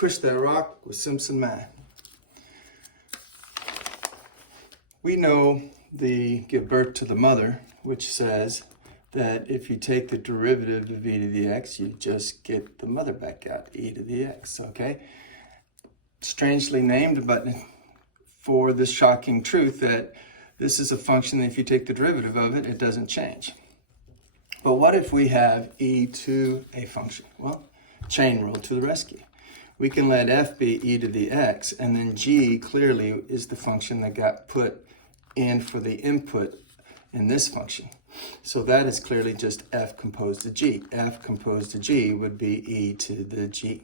push that rock with Simpson math. We know the give birth to the mother, which says that if you take the derivative of e to the x, you just get the mother back out, e to the x, okay? Strangely named, but for this shocking truth that this is a function that if you take the derivative of it, it doesn't change. But what if we have e to a function? Well, chain rule to the rescue. We can let f be e to the x, and then g clearly is the function that got put in for the input in this function. So that is clearly just f composed of g. F composed of g would be e to the g.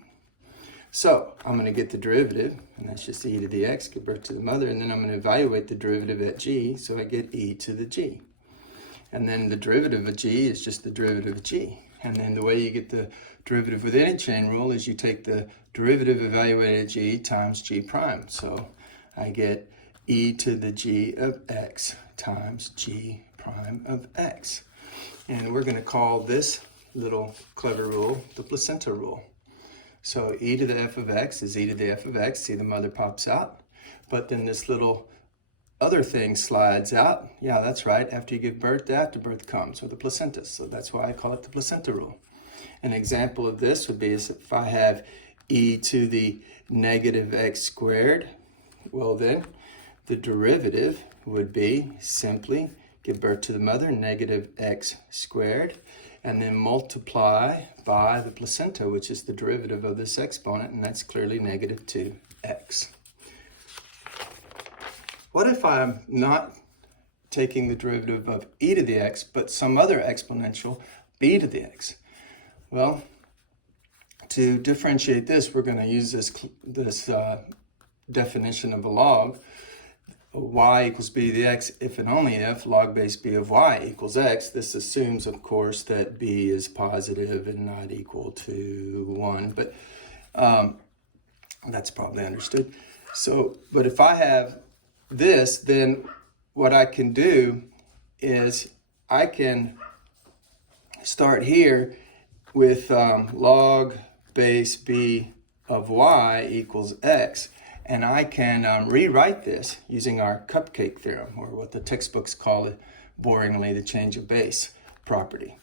So I'm going to get the derivative, and that's just e to the x, give birth to the mother, and then I'm going to evaluate the derivative at g, so I get e to the g. And then the derivative of g is just the derivative of g. And then the way you get the derivative with any chain rule is you take the derivative evaluated at g times g prime. So I get e to the g of x times g prime of x. And we're going to call this little clever rule the placenta rule. So e to the f of x is e to the f of x. See, the mother pops out. But then this little other thing slides out. Yeah, that's right. After you give birth, the afterbirth comes, or the placenta. So that's why I call it the placenta rule. An example of this would be is if I have e to the negative x squared, well then the derivative would be simply give birth to the mother, negative x squared, and then multiply by the placenta, which is the derivative of this exponent, and that's clearly negative 2x. What if I'm not taking the derivative of e to the x, but some other exponential, b to the x? Well, to differentiate this, we're going to use this definition of a log. Y equals b to the x if and only if log base b of y equals x. This assumes, of course, that b is positive and not equal to 1, but that's probably understood. So, but if I have this, then what I can do is I can start here with log base b of y equals x. And I can rewrite this using our cupcake theorem, or what the textbooks call it boringly, the change of base property.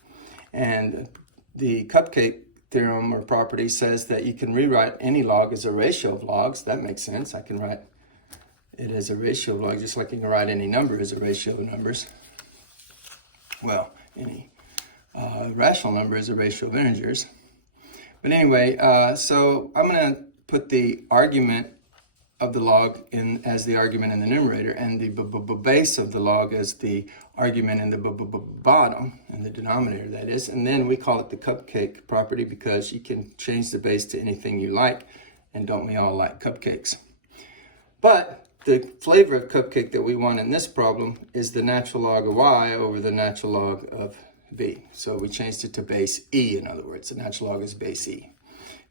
And the cupcake theorem or property says that you can rewrite any log as a ratio of logs. That makes sense. I can write it as a ratio of logs, just like you can write any number as a ratio of numbers. Well, any rational number is a ratio of integers. But anyway, so I'm going to put the argument of the log in as the argument in the numerator, and the base of the log as the argument in the bottom, in the denominator, that is. And then we call it the cupcake property because you can change the base to anything you like, and don't we all like cupcakes? But the flavor of cupcake that we want in this problem is the natural log of y over the natural log of b. So we changed it to base e, in other words. The natural log is base e.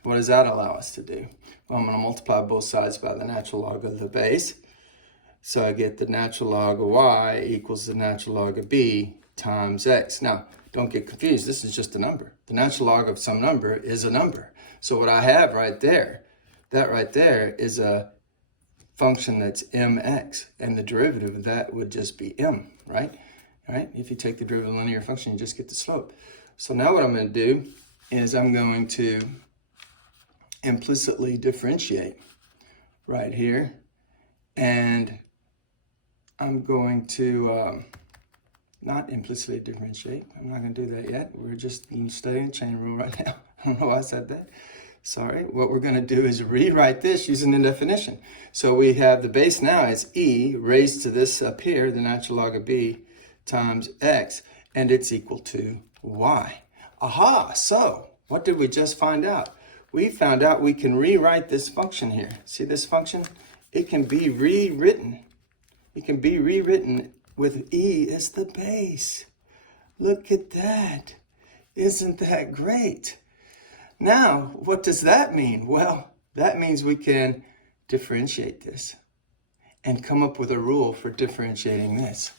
What does that allow us to do? Well, I'm going to multiply both sides by the natural log of the base. So I get the natural log of y equals the natural log of b times x. Now, don't get confused. This is just a number. The natural log of some number is a number. So what I have right there, that right there is a function that's mx. And the derivative of that would just be m, right? All right? If you take the derivative of a linear function, you just get the slope. So now what I'm going to do is I'm going to implicitly differentiate right here, and I'm going to not implicitly differentiate. I'm not going to do that yet. We're just studying chain rule right now. I don't know why I said that. Sorry. What we're going to do is rewrite this using the definition. So we have the base now is e raised to this up here, the natural log of b times x, and it's equal to y. Aha! So what did we just find out? We found out we can rewrite this function here. See this function? It can be rewritten. It can be rewritten with e as the base. Look at that. Isn't that great? Now, what does that mean? Well, that means we can differentiate this and come up with a rule for differentiating this.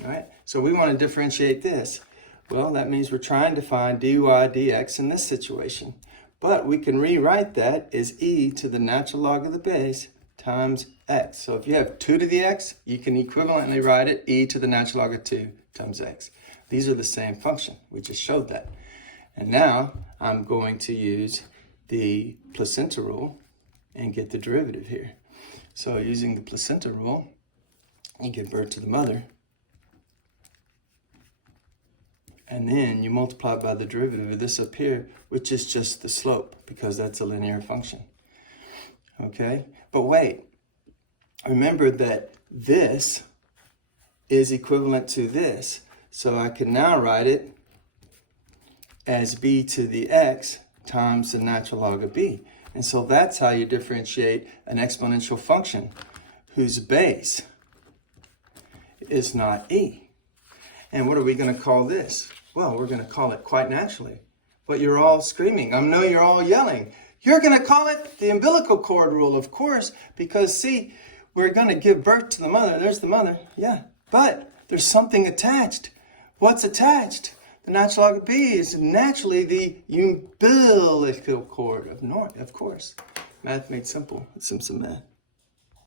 All right? So we want to differentiate this. Well, that means we're trying to find dy dx in this situation. But we can rewrite that as e to the natural log of the base times x. So if you have 2 to the x, you can equivalently write it e to the natural log of 2 times x. These are the same function. We just showed that. And now I'm going to use the placenta rule and get the derivative here. So using the placenta rule, you give birth to the mother, and then you multiply by the derivative of this up here, which is just the slope, because that's a linear function. Okay? But wait, remember that this is equivalent to this, so I can now write it as b to the x times the natural log of b. And so that's how you differentiate an exponential function whose base is not e. And what are we going to call this? Well, we're going to call it quite naturally. But you're all screaming. I know you're all yelling. You're going to call it the umbilical cord rule, of course, because see, we're going to give birth to the mother. There's the mother, yeah. But there's something attached. What's attached? The natural log of b is naturally the umbilical cord of course. Math made simple. It's Simpson math.